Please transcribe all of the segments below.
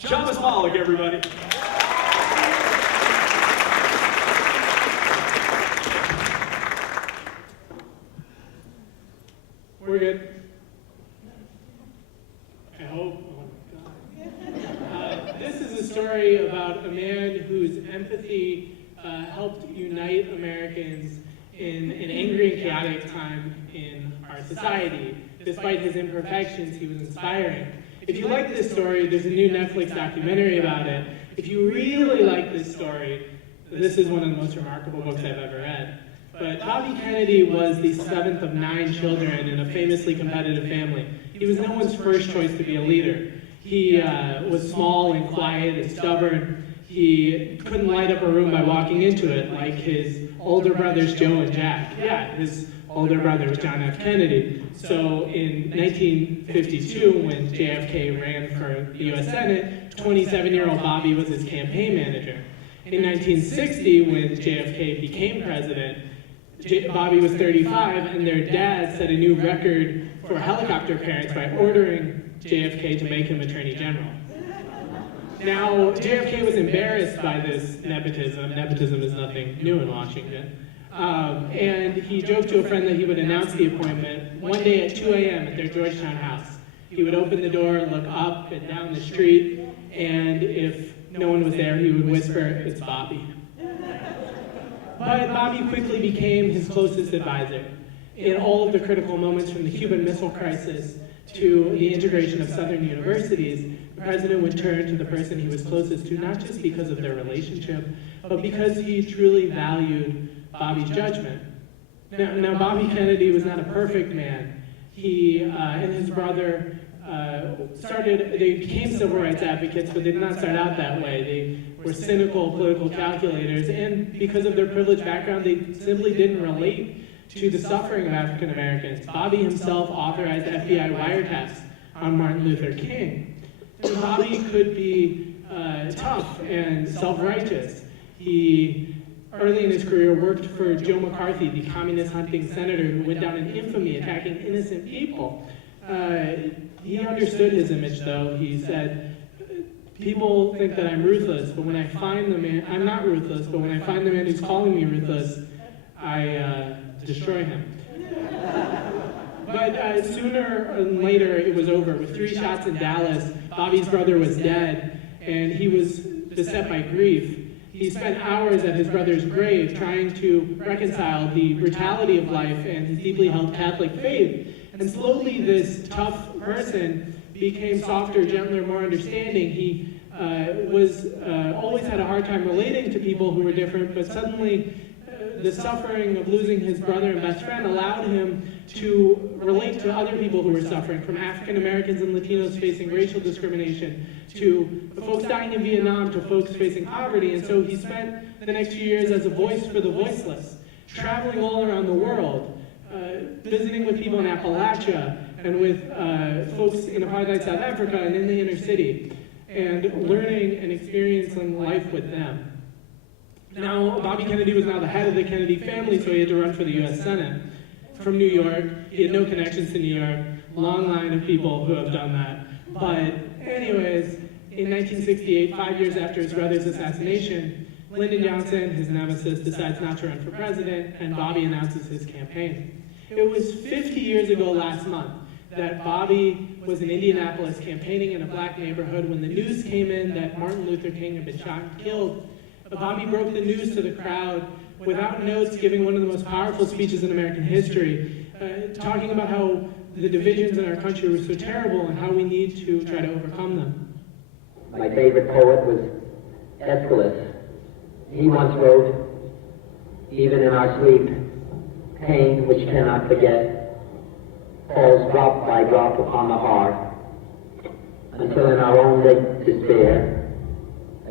Shammas Malik, everybody. We're good. I hope. Oh my God. This is a story about a man whose empathy helped unite Americans in an angry and chaotic time in our society. Despite his imperfections, he was inspiring. If you like this story, there's a new Netflix documentary about it. If you really like this story, this is one of the most remarkable books I've ever read. But Bobby Kennedy was the seventh of 9 children in a famously competitive family. He was no one's first choice to be a leader. He was small and quiet and stubborn. He couldn't light up a room by walking into it like his older brothers Joe and Jack. Yeah, his older brother was John F. Kennedy. So in 1952, when JFK ran for the U.S. Senate, 27-year-old Bobby was his campaign manager. In 1960, when JFK became president, Bobby was 35, and their dad set a new record for helicopter parents by ordering JFK to make him Attorney General. Now, JFK was embarrassed by this nepotism. Nepotism is nothing new in Washington. And he joked to a friend that he would announce the appointment one day at 2 a.m. at their Georgetown house. He would open the door, look up and down the street, and if no one was there, he would whisper, "It's Bobby." But Bobby quickly became his closest advisor. In all of the critical moments, from the Cuban Missile Crisis to the integration of Southern universities, the president would turn to the person he was closest to, not just because of their relationship, but because he truly valued Bobby's judgment. Now Bobby Kennedy was not a perfect man. He and his brother they became civil rights advocates, but they did not start out that way. They were cynical political calculators, and because of their privileged background, they simply didn't relate to the suffering of African Americans. Bobby himself authorized FBI wiretaps on Martin Luther King. And Bobby could be tough and self-righteous. He, early in his career, worked for Joe McCarthy, the communist-hunting senator who went down in infamy attacking innocent people. He understood his image, though. He said, "People think that I'm ruthless, but when I find the man, I'm not ruthless, but when I find the man who's calling me ruthless, I destroy him." But sooner or later, it was over. With 3 shots in Dallas, Bobby's brother was dead, and he was beset by grief. He spent hours at his brother's grave trying to reconcile the brutality of life and his deeply held Catholic faith. And slowly, this tough person became softer, gentler, more understanding. He always had a hard time relating to people who were different, but suddenly the suffering of losing his brother and best friend allowed him to relate to other people who were suffering, from African Americans and Latinos facing racial discrimination, to folks dying in Vietnam, to folks facing poverty. And so he spent the next few years as a voice for the voiceless, traveling all around the world, visiting with people in Appalachia and with folks in apartheid South Africa and in the inner city, and learning and experiencing life with them. Now, Bobby Kennedy was now the head of the Kennedy family, so he had to run for the U.S. Senate. From New York, he had no connections to New York, long line of people who have done that. But anyways, in 1968, 5 years after his brother's assassination, Lyndon Johnson, his nemesis, decides not to run for president, and Bobby announces his campaign. It was 50 years ago last month that Bobby was in Indianapolis campaigning in a black neighborhood when the news came in that Martin Luther King had been shot and killed. Bobby broke the news to the crowd without notes, giving one of the most powerful speeches in American history, talking about how the divisions in our country were so terrible and how we need to try to overcome them. My favorite poet was Aeschylus. He once wrote, "Even in our sleep, pain which cannot forget falls drop by drop upon the heart, until in our own late despair,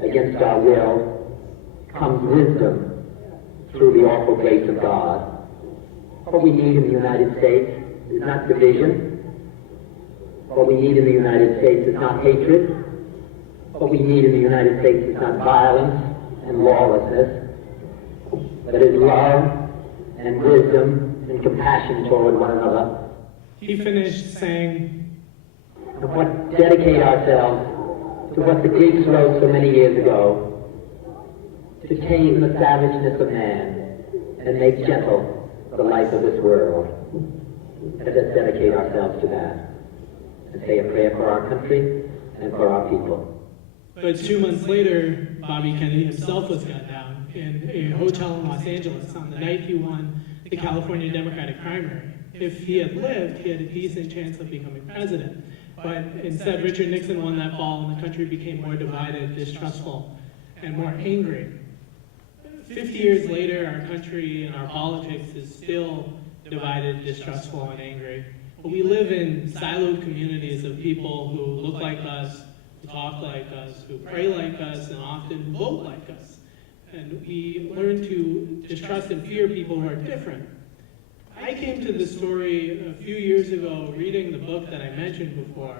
against our will, comes wisdom through the awful grace of God." What we need in the United States is not division. What we need in the United States is not hatred. What we need in the United States is not violence and lawlessness, but is love and wisdom and compassion toward one another. He finished saying, And what dedicate ourselves to what the Greeks wrote so many years ago, to tame the savageness of man and make gentle the life of this world. Let us dedicate ourselves to that and say a prayer for our country and for our people. But 2 months later, Bobby Kennedy himself was gunned down in a hotel in Los Angeles on the night he won the California Democratic primary. If he had lived, he had a decent chance of becoming president. But instead, Richard Nixon won that fall, and the country became more divided, distrustful, and more angry. 50 years later, our country and our politics is still divided, distrustful, and angry. But we live in siloed communities of people who look like us, who talk like us, who pray like us, and often vote like us. And we learn to distrust and fear people who are different. I came to this story a few years ago reading the book that I mentioned before,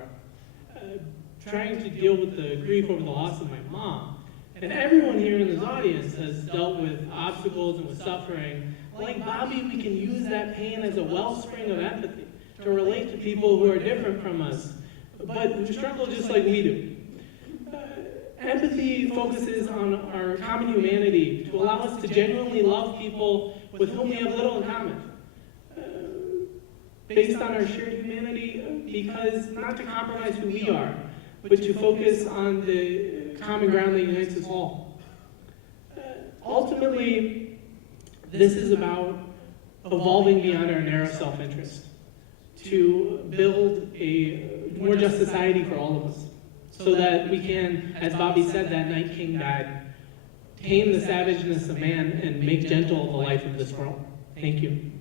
trying to deal with the grief over the loss of my mom. And everyone here in this audience has dealt with obstacles and with suffering. Like Bobby, we can use that pain as a wellspring of empathy to relate to people who are different from us, but who struggle just like we do. Empathy focuses on our common humanity to allow us to genuinely love people with whom we have little in common. Based on our shared humanity, because not to compromise who we are, but to focus on the common ground that unites us all. Ultimately, this is about evolving beyond our narrow self-interest to build a more just society for all of us, so that we can, as Bobby said that night King died, tame the savageness of man and make gentle the life of this world. Thank you.